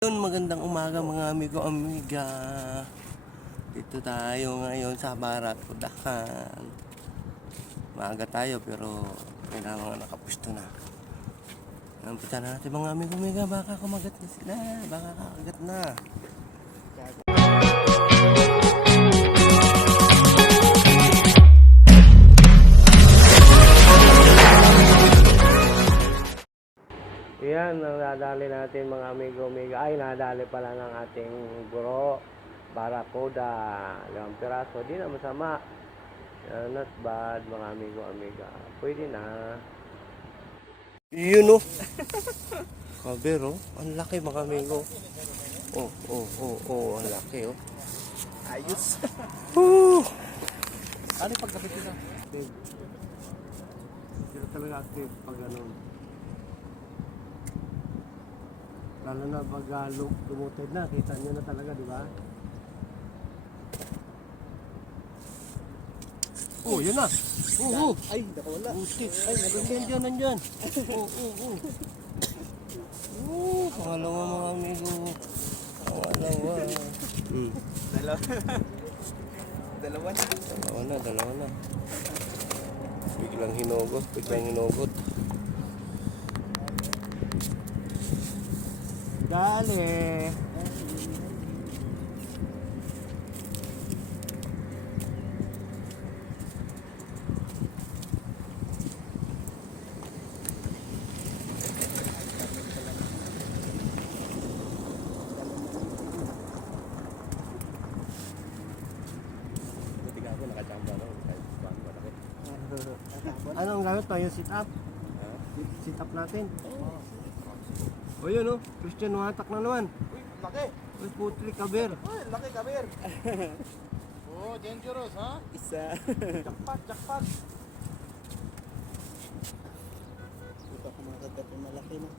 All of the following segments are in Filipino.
Yun, magandang umaga mga amigo amiga. Dito tayo ngayon sa Barat Kudakan. Maaga tayo pero kailangan nga nakapusto na. Nampita na natin mga amigo amiga. Baka kumagat na sila. Baka kakagat na. Yan nadali natin mga amigo amiga. Ay, nadali pala ng ating guro. Barakuda. Limang piraso. Di na masama. Uh, not bad mga amigo amiga. Pwede na. Yun oh. Kaber oh. Ang laki mga amigo. Oh, oh, oh, oh. Ang laki oh. Ayos. Woo! ano yung pagkapit nila? Active. Sila talaga active pag ano. Lalo na pag uh, lumuted na, kita nyo na talaga, di ba? Oh, yun na. Oo, oh, Ay, nakawala. Butik. Ay, nandiyan dyan, nandiyan. Oo, oo, oo. Oo, pangalawa mga amigo. Pangalawa. Hmm. Dalawa. Dalawa na. Dalawa na, dalawa na. Biglang hinugot, biglang hinugot. Dali. Buti ka ako, nakachamba na. Kahit bang malaki. Anong gamit pa? Yung sit up? Sit up natin. O yun oh, Christian Watak na naman. Uy, laki. Uy, putli kaber. Uy, laki kabir. oh, dangerous, ha? Isa. jackpot, jackpot. Ito ako mga yung malaki na.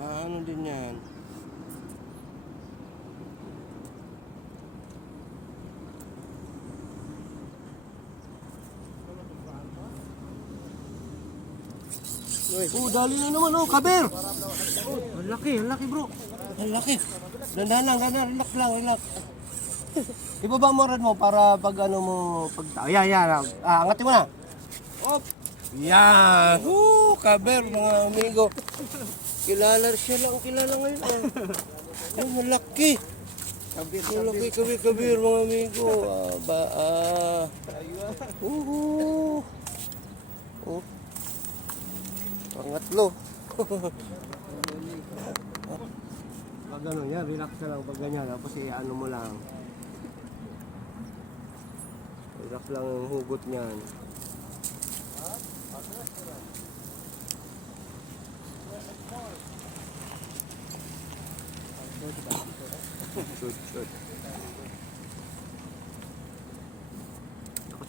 Ah, ano din yan? Oh, dali na naman oh, kaber. Ang laki, ang laki bro. Ang laki. Dandan lang, dandan, relax lang, relax. Ibaba mo rin mo para pag ano mo, pag... Ayan, yan, ah, angatin mo na. Op. Yan. Woo, kaber mga amigo. Kilala siya lang, kilala ngayon. Ah. Ay, ang laki. Kabir, Ang laki, kabir, kabir, mga amigo. Ah, ba, ah. Uhu. Oh. Pangatlo. pag ano yan, relax na lang pag ganyan. Tapos i-ano mo lang. Relax lang ang hugot niyan. Shoot, shoot.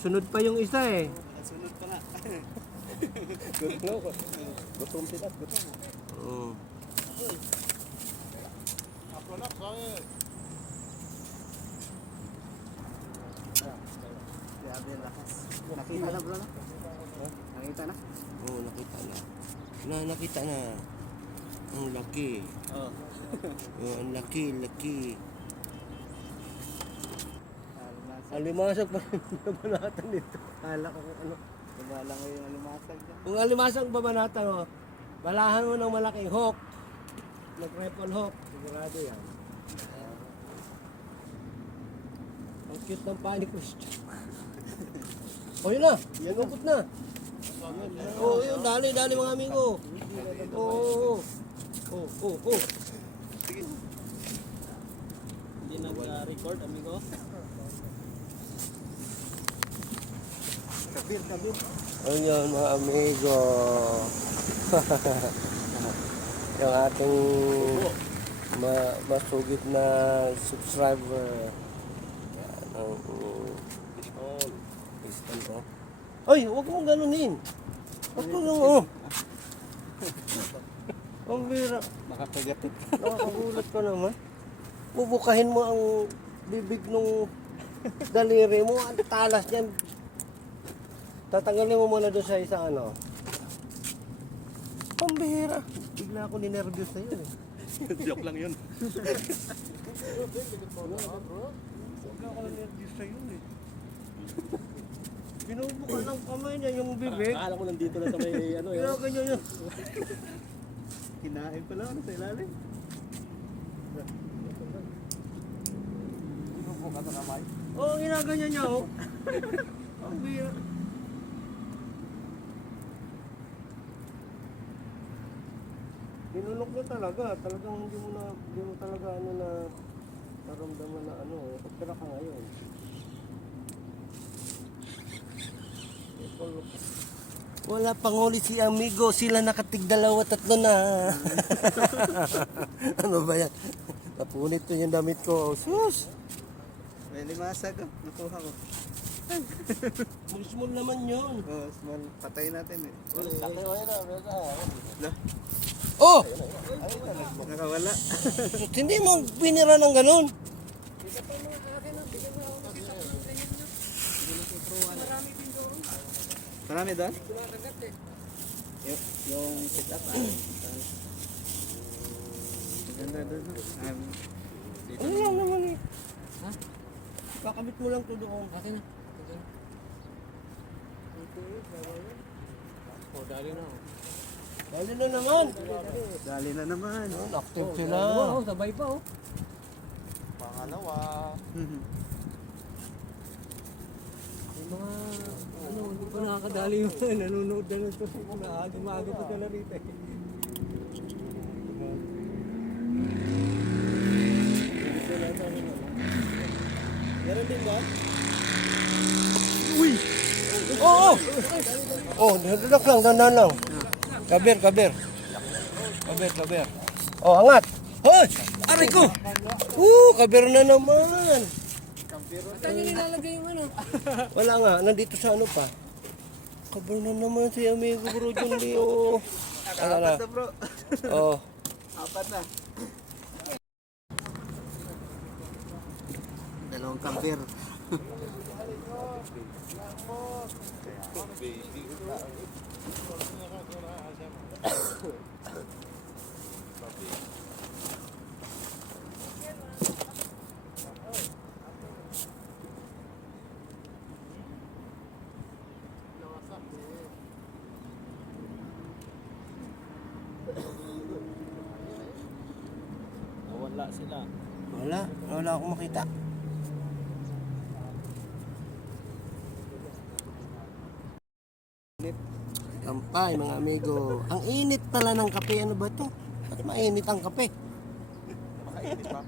Sunod pa yung isa eh. Sunod pa nga. Gutom, gutom sila, gutom. Oo. Ako na, kaya. Grabe ang lakas. Nakita na bro? Nakita na? Oo, nakita na. Na, nakita na. Ang laki. Oo. Oh, ang laki, laki. Alimasag pa rin yung babanatan dito. Kala ko kung ano. Kumala ko yung alimasag dyan. Kung alimasag babanatan mo, balahan mo ng malaking hook. Nag-rifle hook. Sigurado yan. Ang cute ng panic question. O yun na, yan ukot na. Oo, yun, dali, dali mga amigo. Oo, oo, oo, oo, oo. Hindi nag-record, amigo? Kabir, kabir. Ayun mga amigo. yung ating ma masugid na subscriber. Yan ang Pistol. piston ko. Ay, huwag mong ganunin. Ba't lang oh. Ang bira. Makakagatit. Nakakagulat ka naman. Bubukahin mo ang bibig nung daliri mo. Ang talas niyan. Tatanggalin mo muna doon sa isang ano. Pambihira. Bigla ako ninervyos na yun eh. Joke lang yun. Bigla ako ninervyos na yun eh. Binubuka ng kamay niya yung bibig. Akala ko nandito na sa may ano eh. Kaya ganyan yun. Kinain pala ano sa ilalim. Binubuka sa kamay. Oo, oh, ginaganyan niya oh. Ang. Binulok niya talaga. Talagang hindi mo na, hindi mo talaga ano na naramdaman na ano eh. Pagkira ka ngayon. Wala pang huli si amigo, sila nakatig dalawa tatlo na. ano ba yan? Napunit to yung damit ko. Sus! May limasag oh. Nakuha ko. Small naman yun. Oh, small. Patay natin eh. Oh! Nakawala. Hindi mo binira ng ganun. Marami doon? Yung, yung sit up ah. Ganda doon. Um, Ano lang naman eh. Ha? Kakabit mo lang to doon. Akin na. Oh, dali na. Dali na naman. dali na naman. Oh, active sila. sabay pa oh. Pangalawa. Yung mga ano, hindi pa nakakadali yung nanonood na nito. Maaga, maaga pa sila rito. eh. Meron din ba? Oo! Oh, oh, relax lang, dandan lang. Kaber, kaber. Kaber, kaber. Oh, angat. Hoy! Aray ko! Uh, kaber na naman. Saan yung nilalagay yung ano? Wala nga, nandito sa ano pa. Kaber na naman si amigo bro John Leo. Ano na? Apat na bro. Oh. Apat na. Dalawang kambir. Wala sila. Wala, wala akong makita. Kampay mga amigo. Ang init pala ng kape. Ano ba to? Ba't mainit ang kape? Makainit pa.